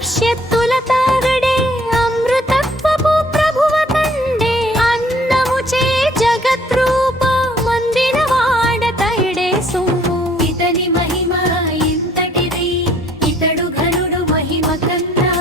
భవిష్యత్తుల తాగడే అమృతత్వపు ప్రభువ తండే అన్నముచే జగద్రూప మందిన వాడతడే సొమ్ము ఇతని మహిమ ఇంతటిది ఇతడు ఘనుడు మహిమ కన్నా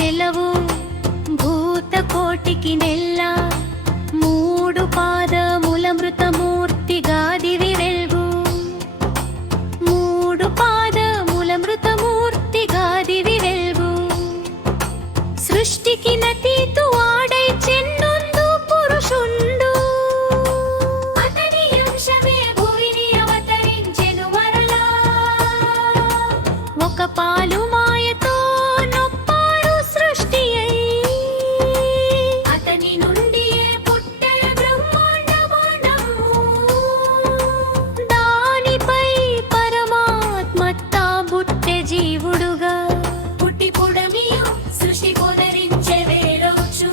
నెలవు భూతకోటికి నెల్ల మూడు పాదముల మృతమూర్తిగా దివి వెల్గు మూడు పాదముల మృతమూర్తిగా దివి వెల్గు సృష్టికి నతీతు ఆడై చెన్నొందు పురుషుండు అతని అంశమే భూమిని అవతరించెను మరలా ఒక పాలు మాయతో జీవుడుగా పుట్టి పుడమియు సృష్టి పునరించే వేళొచ్చు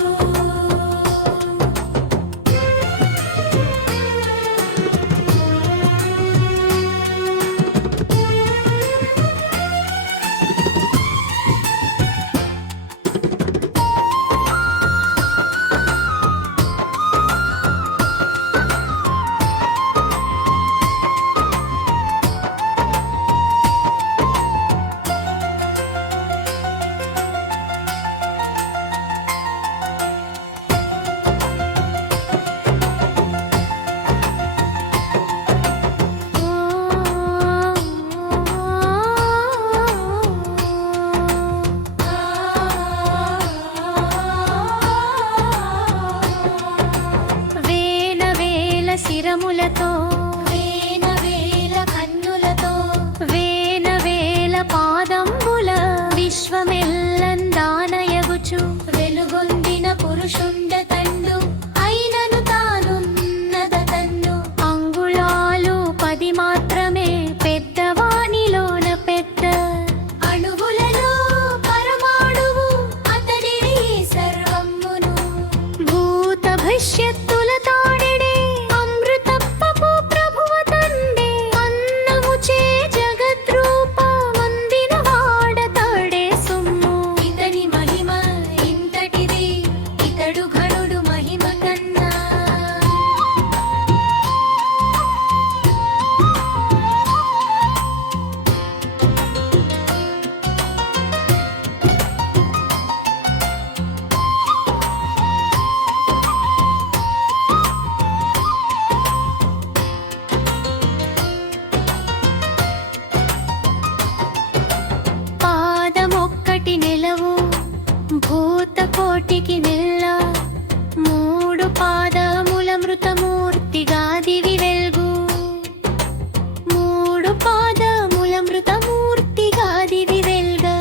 శిరములతో వేల వేల కన్నులతో వేల వేల పాదంబుల విశ్వమెల్లందానయగుచు వెలుగొందిన పురుషుండ తండు అయినను తానున్నద తన్ను అంగుళాలు 10 మాత్రమే పెద్దవానిలోన పెద్ద అణువులలో పరమాణువు అతడిని సర్వమ్మును భూత భవిష్యత్తుల తాడెడే నెలవు భూతకోటికి నెల్ల మూడు పాదముల మృతమూర్తిగా దివి వెల్గు మూడు పాదముల మృతమూర్తిగా దివి వెల్గా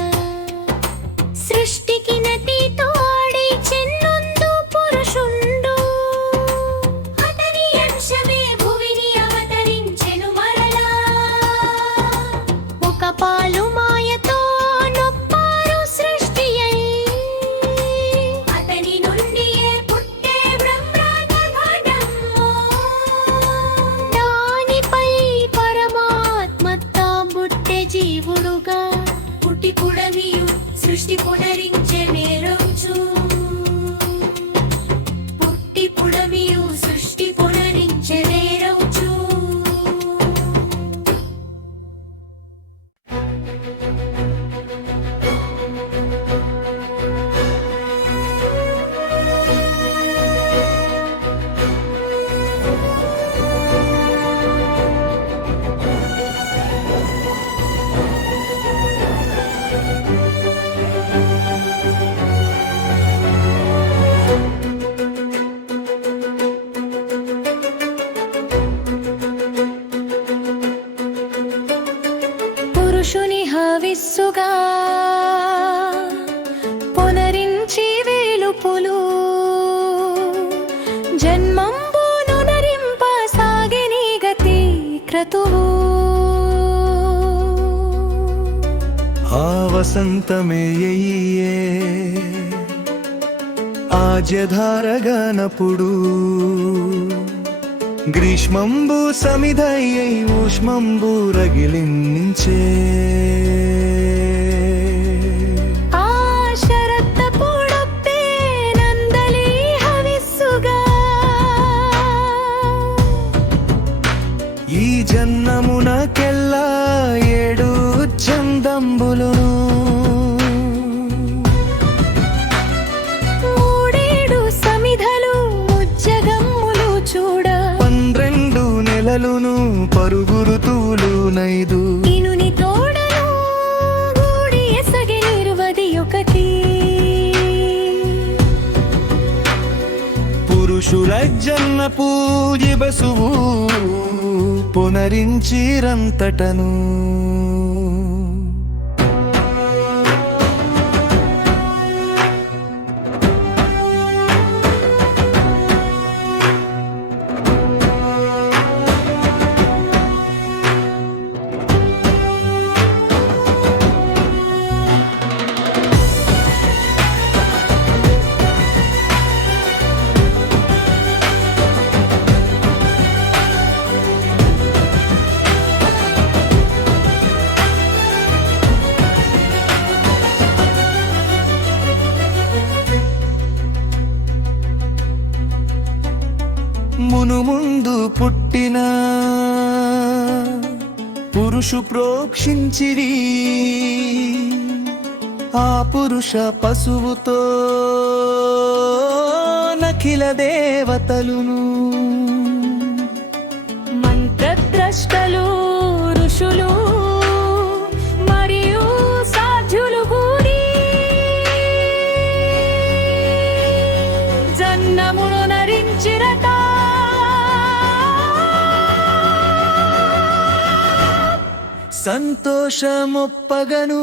సృష్టికి నతితో ఆడై చెన్నొందు పురుషుండు అతని అంశమే భూమిని అవతరించెను మరలా ఒక పాలు మాయతో జీవుడుగా పుట్టి పుడమియు సృష్టి పునరించే నేరొచ్చు పుట్టి పుడమియు సృష్టి పునరించే నేరొచ్చు వసంతమే ఆజ్యధారగనపుడు గ్రీష్మంబు సమిధయ్యై ఊష్మంబు రగిలించే ఈ జన్మమునకెల్లా 7 చందంబులును 3 సమిధలు ముజ్జగమ్ములు చూడ 12 నెలలును పరుగురుతువులు 5 ఇనుని తోడను గూడి ఎసగి 21 పురుషుల జన్మపు దిబసువు పునరించిరంతటను మునుముందు పుట్టిన పురుషు ప్రోక్షించిరి ఆ పురుష పశువుతో నఖిల దేవతలును మంత్రద్రష్టలు ఋషులు మరియు సాధ్యులు గూడి జన్మమును నరించిరట సంతోషమొప్పగను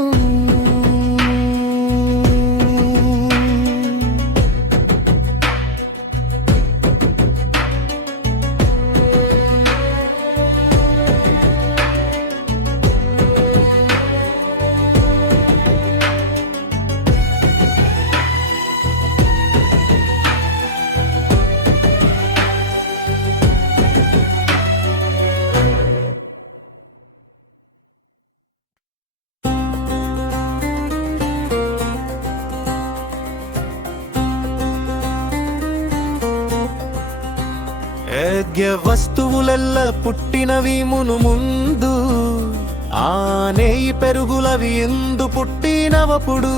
వస్తువులెల్ల పుట్టినవి మును ముందు ఆ నేయి పెరుగులవి ఎందు పుట్టినవపుడు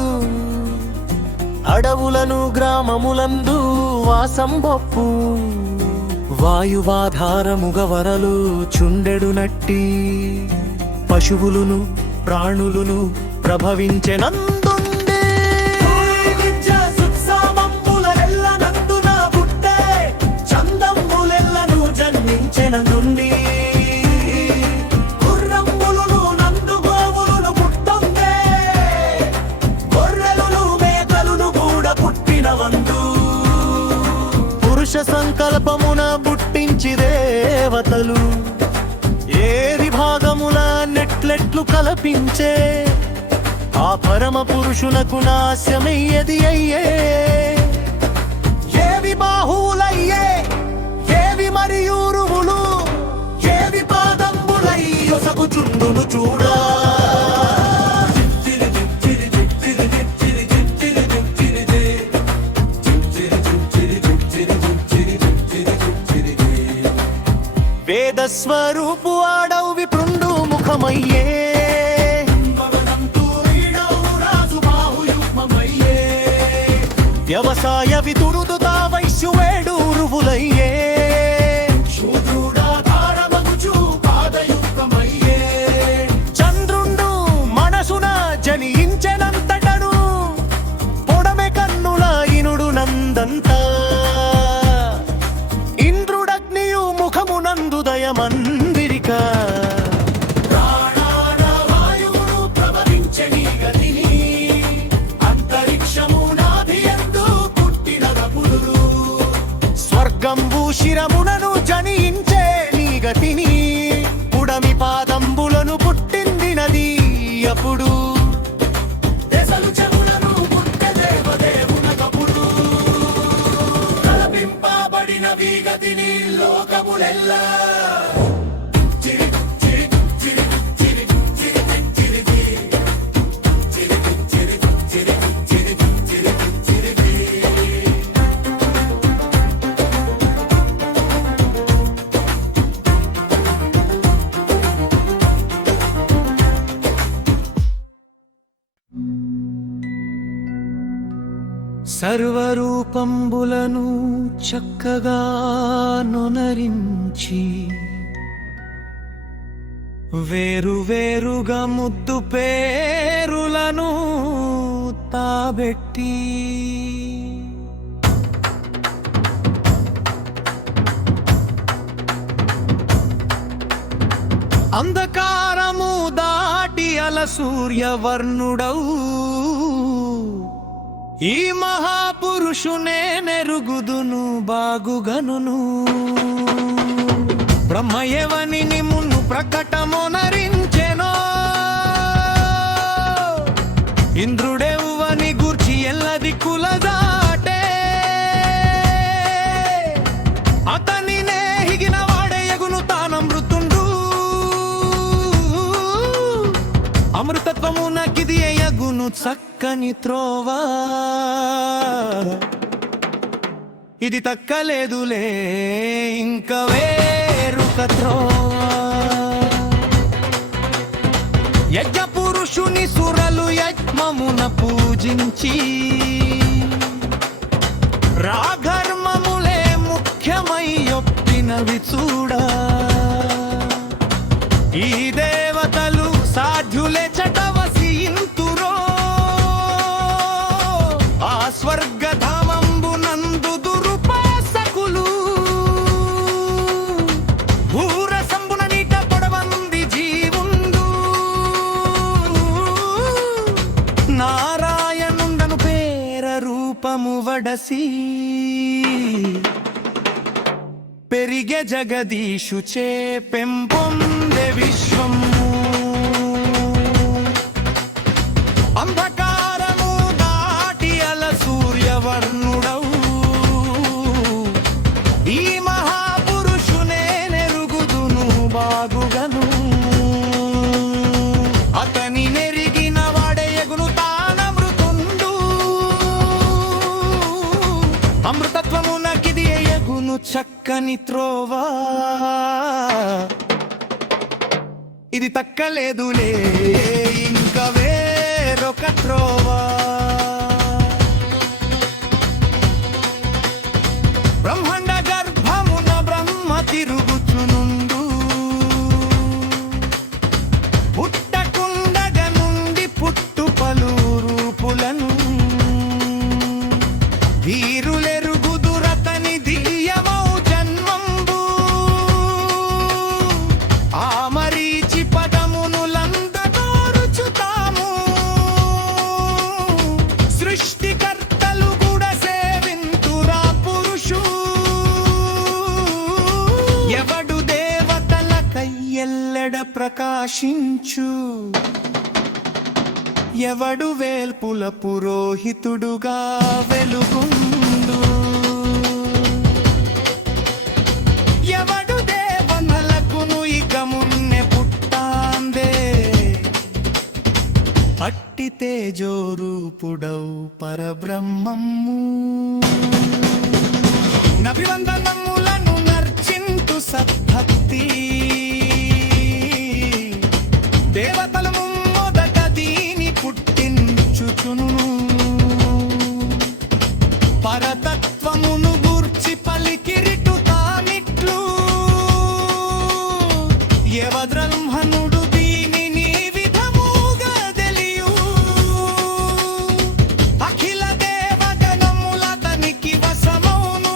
అడవులను గ్రామములందు వాసంబొప్పు వాయువాధారముగవరలు చుండెడు నట్టి పశువులును ప్రాణులును ప్రభవించెనందు నుండి గుర్రములను నందుగోవులను పుట్టందే గొర్రెలను మేకలను కూడా పుట్టినవందు పురుష సంకల్పమున పుట్టించి దేవతలు ఏది భాగముల నెట్లెట్లు కల్పించే ఆ పరమ పురుషునకు నాశమయ్యది అయ్యే ఏవి బాహువులయ్యే ఏవి మరియూరువులు ఏవి పాదంబులై యొసగుచుండును చూడా వేదస్వరూపు ఆడవు విప్రుండు ముఖమయ్యే వ్యవసాయ విదురుదుతా వైశ్యువేడు రువులయ్యే చంద్రుండు మనసున జనించెనంతటను పొడమె కన్నుల ఇనుడు నందంత ఇంద్రుడగ్నియు ముఖమునందు దయమందిరిక స్వర్గంబు శిరమునను జనించే నీ గతిని పుడమి పాదంబులను పుట్టిందినది అప్పుడు గతిని లోకములెల్ల సర్వరూపంబులను చక్కగా నొనరించి వేరువేరుగా ముద్దు పేరులను తాబెట్టి అంధకారము దాటి అల సూర్యవర్ణుడౌ ఈ మహాపురుషునే నెరుగుదును బాగుగనును బ్రహ్మయవని మున్ను ప్రకటమొనరించెనో ఇంద్రుడెవ్వని గూర్చి ఎల్లది కులదాటే అతనినే హిగిన వాడేయగును తానమృతుండు అమృతత్వమునకిది ఎయగును చక్కని త్రోవా ఇది తక్కలేదులే ఇంక వేరుక త్రోవా యజ్ఞ పురుషుని సురలు యజ్ఞమున పూజించి రాఘర్మములే ముఖ్యమై ఒప్పినవి చూడా ఈ దేవతలు సాధ్యులే చటవసింతురో ఆ స్వర్గధామంబునందు దురుపాసకులు భూరసంబున నీట పొడవంది జీవుండు నారాయణుండను పేర రూపము వడసి పెరిగే జగదీశుచే పెంపొందే విశ్వము అంధకారము దాటి అల సూర్యవర్ణుడవు ఈ మహాపురుషునే నెరుగుదును బాగుగను అతని నెరిగిన వాడేయగును తానమృతుండు అమృతత్వమునకిది ఎయగును చక్కని త్రోవా ఇది తక్కలేదులే ఇంక వేరొక త్రోవా బ్రహ్మాండ గర్భమున బ్రహ్మ తిరుగుచునుండు పుట్టకుండగ నుండి పుట్టు పలు రూపులను వీరులెరుగుదురతని దివ్యమౌ జన్మంబు ఆ మరీచి పదమును లందగోరుచుతాము సృష్టికర్తలు కూడా సేవింతురా పురుషు ఎవడు దేవతల కయ్యెల్లెడ ప్రకాశించు ఎవడు వేల్పుల పురోహితుడుగా వెలుగుండు ఎవడు దేవనలకును ఇక మున్నె పుట్టాందే అట్టి తేజోరూపుడౌ పరబ్రహ్మము నభివందనములను నర్చింతు సద్భక్తి దేవతలము మొదట దీని పుట్టించుచును పరతత్వమును గూర్చి పలికిరిటు తామిట్లు యవద్బ్రహ్మణుడు దీనిని విధముగా తెలియు అఖిల దేవగణముల తనికి వశమౌను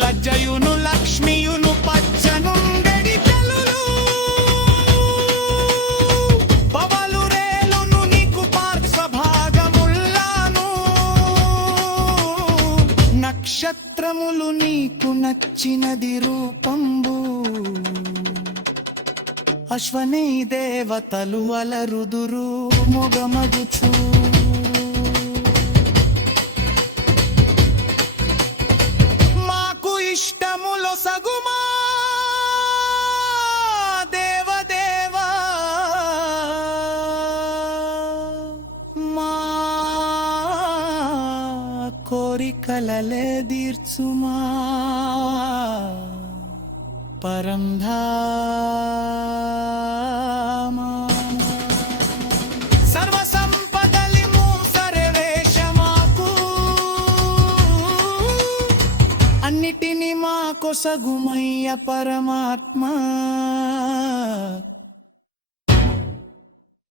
లజ్జయును లక్ష్మియును పచ్చనుండెడి తెలులు పవలురేలును నీకు పార్శ్వభాగముల్లాను నక్షత్రములు నీకు నచ్చినది రూపంబు అశ్వనీ దేవతలు అలరుదురు మొగమగుచు మాకు ఇష్టములో సగుమా దేవదేవా మా కోరికలలే తీర్చుమా పరంధామా సర్వ సంపదలి మూసరె వేషమాకు అన్నిటిని మా కొసగుమయ్య పరమాత్మ